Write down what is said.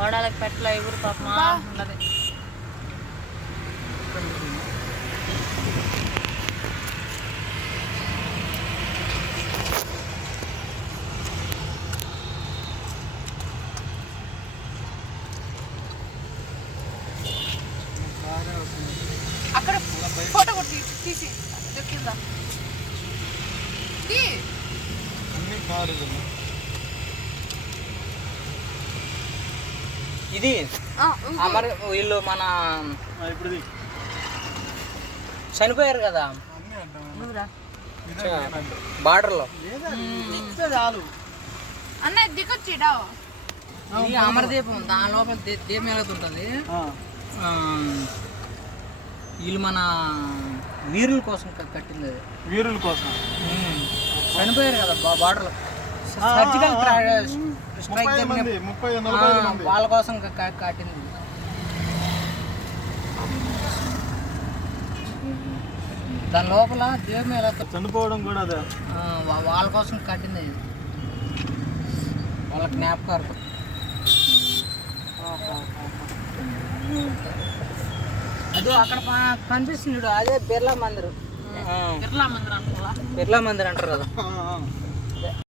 కోడాలకు పెట్టలే ఎవరు పాపమా ఉన్నది. అక్కడ ఫోటో కొట్టి తీసి చెప్పిందా ఇది మరి వీళ్ళు మన ఇప్పుడు చనిపోయారు కదా బార్డర్లో. చాలు అన్నయ్య దిగొచ్చిడా ఇది అమరదీపం, దాని లోపల దీపం వెలుగుతుంటుంది. వీళ్ళు మన వీరుల కోసం కట్టింది అది. వీరుల కోసం చనిపోయారు కదా బార్డర్లో, సర్జికల్ స్ట్రైక్ 30-40 మంది వాళ్ళ కోసం కట్టింది. దాని లోపల దీపం వెలుగుతుంది. చనిపోవడం కూడా అదే వాళ్ళ కోసం కట్టింది ఇది, వాళ్ళ జ్ఞాపకార్థం. అదో అక్కడ కనిపిస్తుంది చూడు, అదే బిర్లా మందిర్. బిర్లా మందిర్ అంటారు కదా.